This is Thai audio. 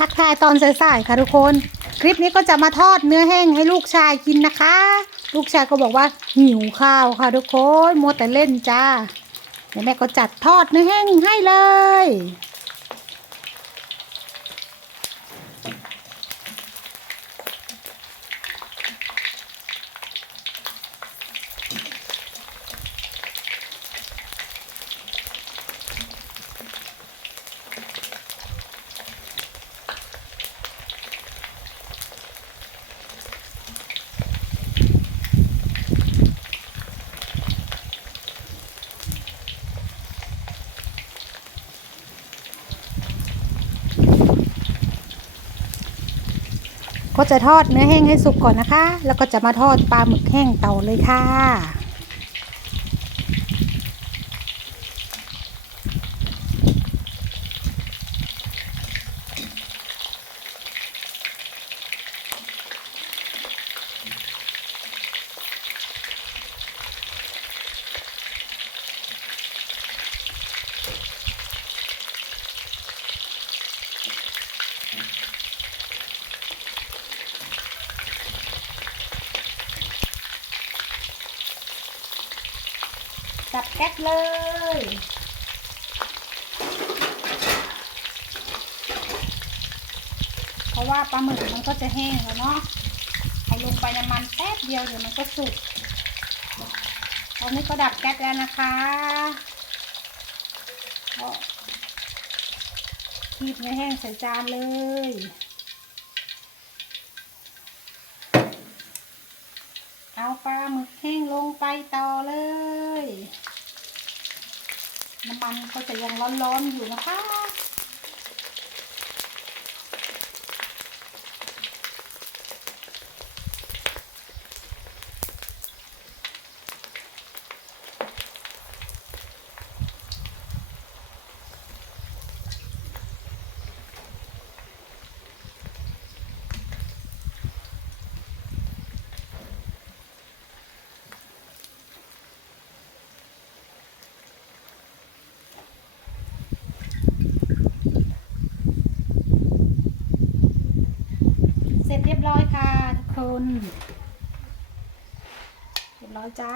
ทักทายตอนสายๆค่ะทุกคน คลิปนี้ก็จะมาทอดเนื้อแห้งให้ลูกชายกินนะคะ ลูกชายก็บอกว่าหิวข้าวค่ะทุกคนมัวแต่เล่นจ้าเดี๋ยวแม่ก็จัดทอดเนื้อแห้งให้เลย ก็จะทอดเนื้อแห้งให้สุกก่อนนะคะ แล้วก็จะมาทอดปลาหมึกแห้งเต่าเลยค่ะ จับแก๊สเลย เพราะว่าปลาหมึกมันก็จะแห้งแล้วเนาะเอาลงไปน้ำมันแป๊บเดียวเดี๋ยวมันก็สุกตอนนี้ก็ดับแก๊สแล้วนะคะก็คีบไม่แห้งใส่จานเลยเอาปลาหมึกแห้งลงไปต่อเลย น้ำมันก็จะยังร้อนๆอยู่นะคะ สร็จเรียบร้อยค่ะทุกคน เรียบร้อยจ้า